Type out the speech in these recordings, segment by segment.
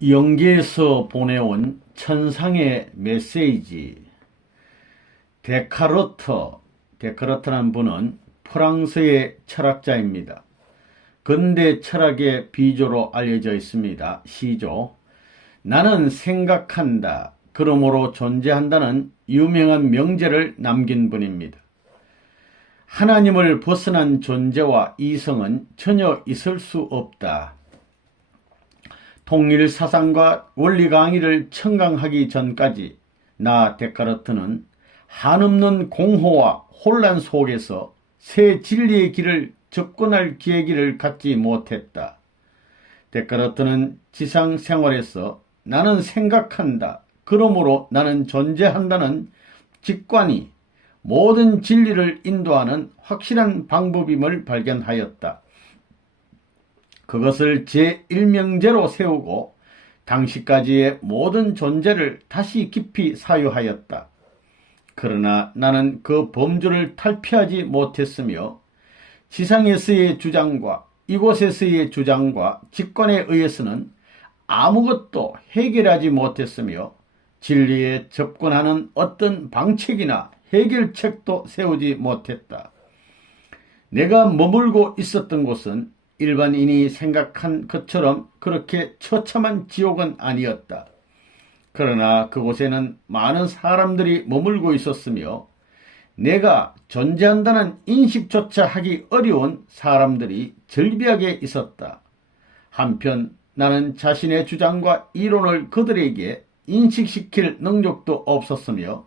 영계에서 보내온 천상의 메시지. 데카르트라는 분은 프랑스의 철학자입니다. 근대 철학의 비조로 알려져 있습니다. 시조. 나는 생각한다, 그러므로 존재한다는 유명한 명제를 남긴 분입니다. 하나님을 벗어난 존재와 이성은 전혀 있을 수 없다. 통일 사상과 원리 강의를 청강하기 전까지 나 데카르트는 한없는 공허와 혼란 속에서 새 진리의 길을 접근할 기회를 갖지 못했다. 데카르트는 지상 생활에서 나는 생각한다, 그러므로 나는 존재한다는 직관이 모든 진리를 인도하는 확실한 방법임을 발견하였다. 그것을 제1명제로 세우고 당시까지의 모든 존재를 다시 깊이 사유하였다. 그러나 나는 그 범주를 탈피하지 못했으며 지상에서의 주장과 이곳에서의 주장과 직관에 의해서는 아무것도 해결하지 못했으며 진리에 접근하는 어떤 방책이나 해결책도 세우지 못했다. 내가 머물고 있었던 곳은 일반인이 생각한 것처럼 그렇게 처참한 지옥은 아니었다. 그러나 그곳에는 많은 사람들이 머물고 있었으며 내가 존재한다는 인식조차 하기 어려운 사람들이 절비하게 있었다. 한편 나는 자신의 주장과 이론을 그들에게 인식시킬 능력도 없었으며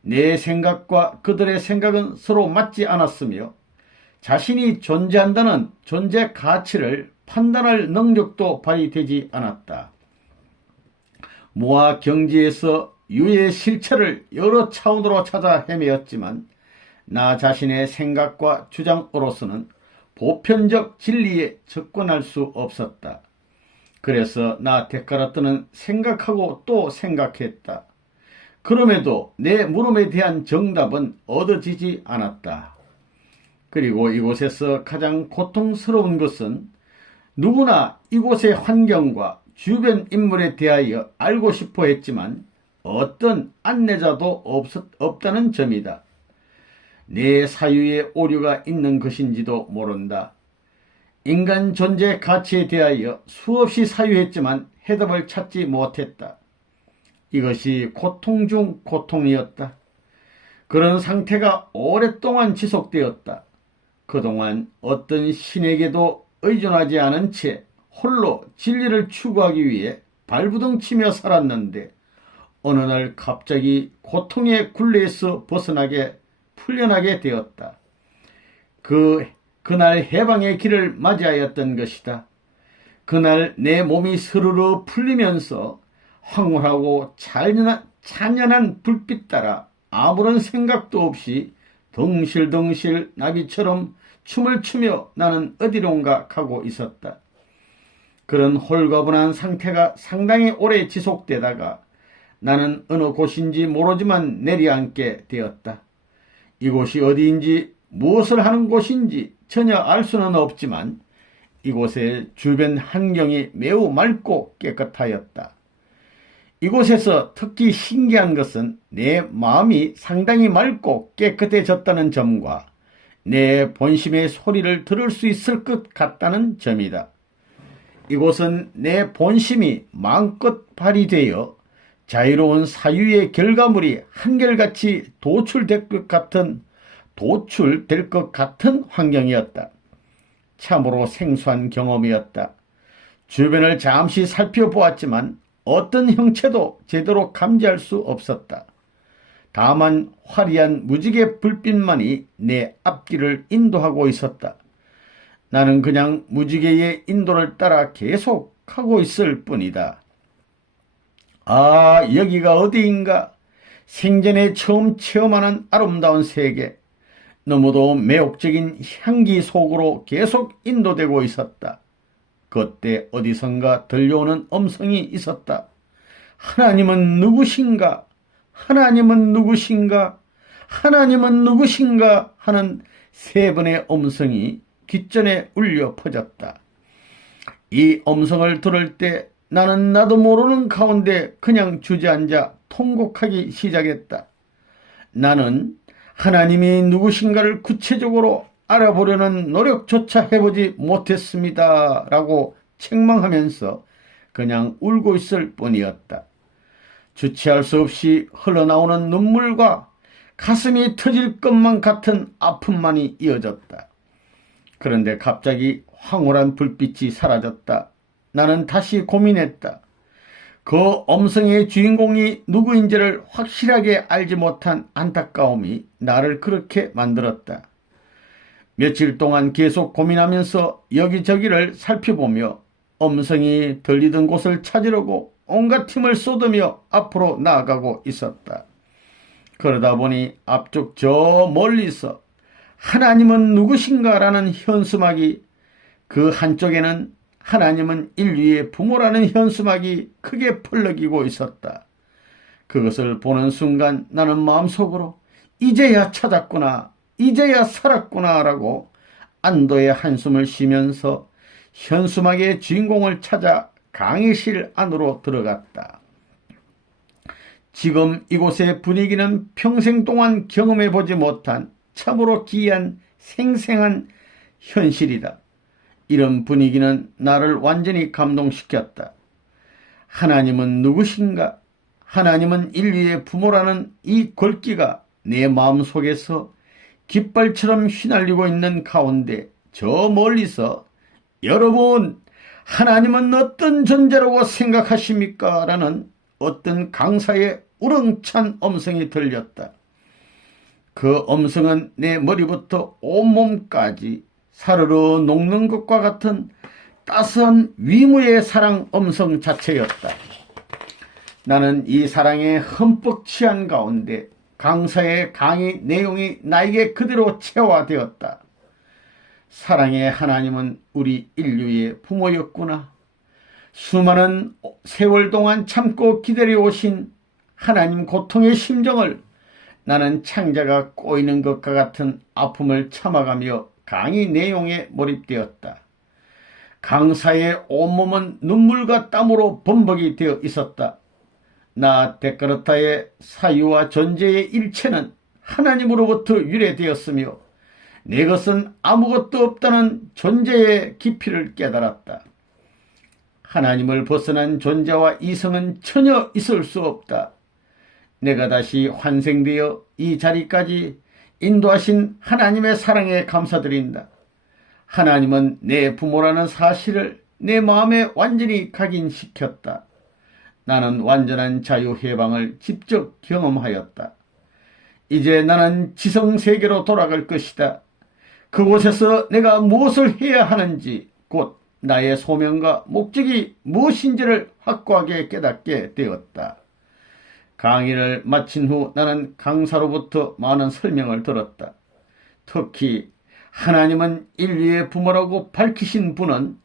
내 생각과 그들의 생각은 서로 맞지 않았으며 자신이 존재한다는 존재 가치를 판단할 능력도 발휘되지 않았다. 무화 경지에서 유의 실체를 여러 차원으로 찾아 헤매었지만 나 자신의 생각과 주장으로서는 보편적 진리에 접근할 수 없었다. 그래서 나 데카르트는 생각하고 또 생각했다. 그럼에도 내 물음에 대한 정답은 얻어지지 않았다. 그리고 이곳에서 가장 고통스러운 것은 누구나 이곳의 환경과 주변 인물에 대하여 알고 싶어 했지만 어떤 안내자도 없다는 점이다. 내 사유에 오류가 있는 것인지도 모른다. 인간 존재 가치에 대하여 수없이 사유했지만 해답을 찾지 못했다. 이것이 고통 중 고통이었다. 그런 상태가 오랫동안 지속되었다. 그동안 어떤 신에게도 의존하지 않은 채 홀로 진리를 추구하기 위해 발부둥치며 살았는데 어느 날 갑자기 고통의 굴레에서 풀려나게 되었다. 그날 해방의 길을 맞이하였던 것이다. 그날 내 몸이 스르르 풀리면서 황홀하고 찬연한 불빛 따라 아무런 생각도 없이 덩실덩실 나비처럼 춤을 추며 나는 어디론가 가고 있었다. 그런 홀가분한 상태가 상당히 오래 지속되다가 나는 어느 곳인지 모르지만 내려앉게 되었다. 이곳이 어디인지 무엇을 하는 곳인지 전혀 알 수는 없지만 이곳의 주변 환경이 매우 맑고 깨끗하였다. 이곳에서 특히 신기한 것은 내 마음이 상당히 맑고 깨끗해졌다는 점과 내 본심의 소리를 들을 수 있을 것 같다는 점이다. 이곳은 내 본심이 마음껏 발휘되어 자유로운 사유의 결과물이 한결같이 도출될 것 같은 환경이었다. 참으로 생소한 경험이었다. 주변을 잠시 살펴보았지만 어떤 형체도 제대로 감지할 수 없었다. 다만 화려한 무지개 불빛만이 내 앞길을 인도하고 있었다. 나는 그냥 무지개의 인도를 따라 계속 가고 있을 뿐이다. 아, 여기가 어디인가? 생전에 처음 체험하는 아름다운 세계. 너무도 매혹적인 향기 속으로 계속 인도되고 있었다. 그때 어디선가 들려오는 음성이 있었다. 하나님은 누구신가? 하나님은 누구신가? 하나님은 누구신가? 하는 세 번의 음성이 귓전에 울려 퍼졌다. 이 음성을 들을 때 나는 나도 모르는 가운데 그냥 주저앉아 통곡하기 시작했다. 나는 하나님이 누구신가를 구체적으로 알아보려는 노력조차 해보지 못했습니다. 라고 책망하면서 그냥 울고 있을 뿐이었다. 주체할 수 없이 흘러나오는 눈물과 가슴이 터질 것만 같은 아픔만이 이어졌다. 그런데 갑자기 황홀한 불빛이 사라졌다. 나는 다시 고민했다. 그 엄성의 주인공이 누구인지를 확실하게 알지 못한 안타까움이 나를 그렇게 만들었다. 며칠 동안 계속 고민하면서 여기저기를 살펴보며 엄성이 들리던 곳을 찾으려고 온갖 힘을 쏟으며 앞으로 나아가고 있었다. 그러다 보니 앞쪽 저 멀리서 하나님은 누구신가라는 현수막이, 그 한쪽에는 하나님은 인류의 부모라는 현수막이 크게 펄럭이고 있었다. 그것을 보는 순간 나는 마음속으로 이제야 찾았구나, 이제야 살았구나 라고 안도의 한숨을 쉬면서 현수막의 주인공을 찾아 강의실 안으로 들어갔다. 지금 이곳의 분위기는 평생 동안 경험해보지 못한 참으로 기이한 생생한 현실이다. 이런 분위기는 나를 완전히 감동시켰다. 하나님은 누구신가? 하나님은 인류의 부모라는 이 글귀가 내 마음속에서 깃발처럼 휘날리고 있는 가운데 저 멀리서 여러분, 하나님은 어떤 존재라고 생각하십니까? 라는 어떤 강사의 우렁찬 음성이 들렸다. 그 음성은 내 머리부터 온몸까지 사르르 녹는 것과 같은 따스한 위무의 사랑 음성 자체였다. 나는 이 사랑에 흠뻑 취한 가운데 강사의 강의 내용이 나에게 그대로 체화되었다. 사랑의 하나님은 우리 인류의 부모였구나. 수많은 세월 동안 참고 기다려오신 하나님 고통의 심정을 나는 창자가 꼬이는 것과 같은 아픔을 참아가며 강의 내용에 몰입되었다. 강사의 온몸은 눈물과 땀으로 범벅이 되어 있었다. 나 데카르타의 사유와 존재의 일체는 하나님으로부터 유래되었으며 내 것은 아무것도 없다는 존재의 깊이를 깨달았다. 하나님을 벗어난 존재와 이성은 전혀 있을 수 없다. 내가 다시 환생되어 이 자리까지 인도하신 하나님의 사랑에 감사드린다. 하나님은 내 부모라는 사실을 내 마음에 완전히 각인시켰다. 나는 완전한 자유해방을 직접 경험하였다. 이제 나는 지성세계로 돌아갈 것이다. 그곳에서 내가 무엇을 해야 하는지, 곧 나의 소명과 목적이 무엇인지를 확고하게 깨닫게 되었다. 강의를 마친 후 나는 강사로부터 많은 설명을 들었다. 특히 하나님은 인류의 부모라고 밝히신 분은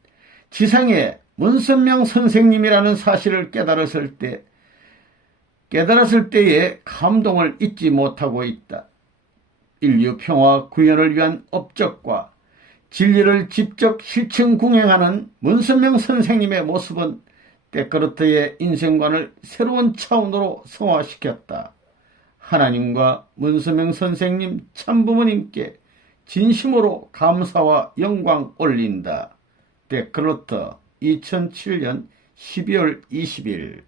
지상의 문선명 선생님이라는 사실을 깨달았을 때의 감동을 잊지 못하고 있다. 인류 평화 구현을 위한 업적과 진리를 직접 실천 궁행하는 문선명 선생님의 모습은 데카르트의 인생관을 새로운 차원으로 성화시켰다. 하나님과 문선명 선생님 참부모님께 진심으로 감사와 영광 올린다. 데카르트 2007년 12월 20일